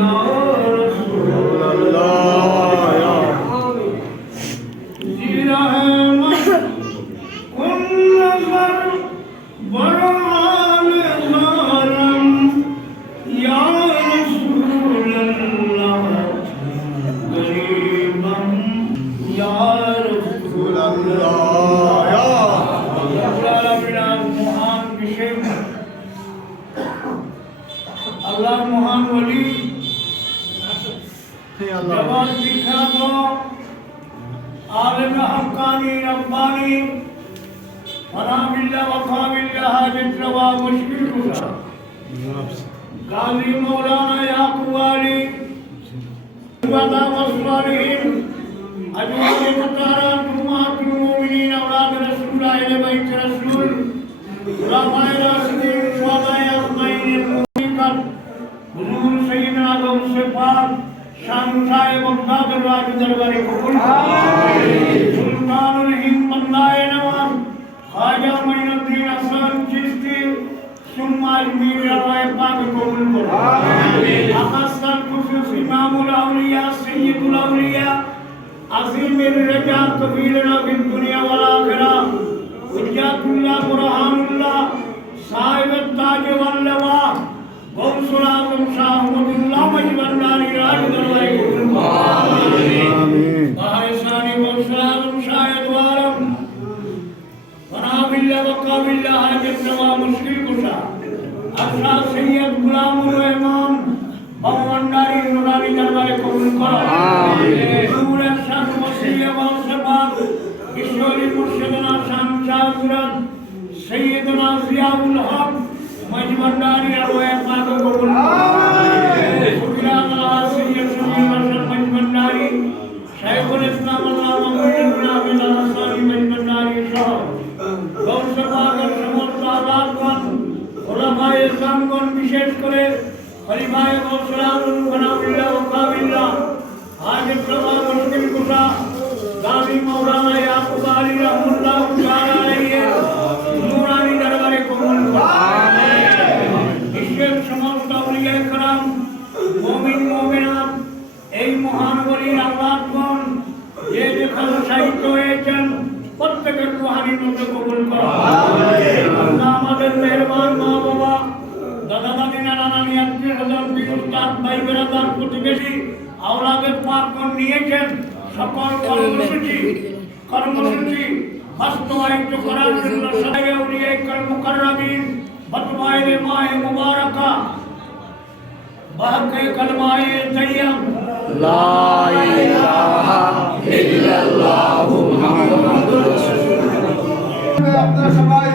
या रसूल अल्लाह या जी रहमत कुन नजर बरहान ज़ालम या रसूल अल्लाह गरीबम या रसूल अल्लाह या महान विषय अल्लाह महान वली जवान दिखा दो आलिम हक्कानी रब्बानी फना बिल्ला वफा बिल्ला हाजत रवा मुश्किल कुशा गाजी मौलाना याकूब अली वदा वस्वालिहीन अजवाज मुतारा तुमातुल मोमिनीन औलाद रसूल अहले बैत रसूल उलमाए राशिदीन शुहदाए अजमईन मुमिनीन हुजूर सय्यदना गौसे पाक शानशाह बगदाद राज दरबारे कबूल आमीन सुल्तानुल हिंद बंदाए नवाब ख्वाजा मोइनुद्दीन हसन चिश्ती सुम्मा अजमीर रवाए पाक कबूल करो आमीन अकसल खुशूस इमामुल औलिया सय्यदुल औलिया अज़ीमुर रजा कबीरना फिद दुनिया वल आखिरा हुज्जतुल्लाह बुरहानुल्लाह साहिब ताज वल लवा गौसुल आज़म शाह अहमदुल्लाह मजबंदारी राज दरबारे कबूल आमीन बारिसानी गौसुल आज़म शाह द्वारम वना बिल्ला वका बिल्ला हाजत रवा मुश्किल कुशा अशरा सैयद गुलामुर रहमान भगवानदारी नुरानी दरबारे कबूल करो आमीन नूर अरशद वसीय वसबाब ईश्वरी मुर्शिदना शानशाह हज़रत सैयदना ज़ियाउल हक मजबंदारी अरवाए पाक कबूल आमीन सुबिराना सैयद सुन्नी मर्शद मजबंदारी शेखुल इस्लाम अल्लामा मुइनुद्दीन अहमद हसानी मजबंदारी साहब गौसे पाक समस्त आज़ादगण उलमाए इस्लामगण विशेष करे खलीफाए गौसुल आज़म बना बिल्ला वका बिल्ला हाजिर रवा मुश्किल कुशा गाजी मौलाना याकूब अली रहमतुल्लाह ताला अलैहि नूरानी दरबारे कबूल करो आमीन इसके समस्त औलिया करम मुमिन मुमिनात এই মহান ওলির আওলাদগণ যে যেখানে সাহিত্য হয়েছেন প্রত্যেকের রুহানি মধ্যে কবুল করো আমিন আল্লাহ আমাদের মেহেরবান মা বাবা দাদা দাদি নানা নানি আত্মীয় স্বজন পীর উস্তাদ ভাই বেরাদার প্রতিবেশী আওলাদের পাকগণ নিয়েছেন সকল কর্মসূচি বাস্তবায়িত করার জন্য সাহেব আউলিয়া ইকরাম মুকাররমিন বতমায়ে মাহে মুবারাকা বাহকে কলমায়ে তৈয়ব লা ইলাহা ইল্লাল্লাহু মুহাম্মাদুর রাসূলুল্লাহ আপনারা সবাই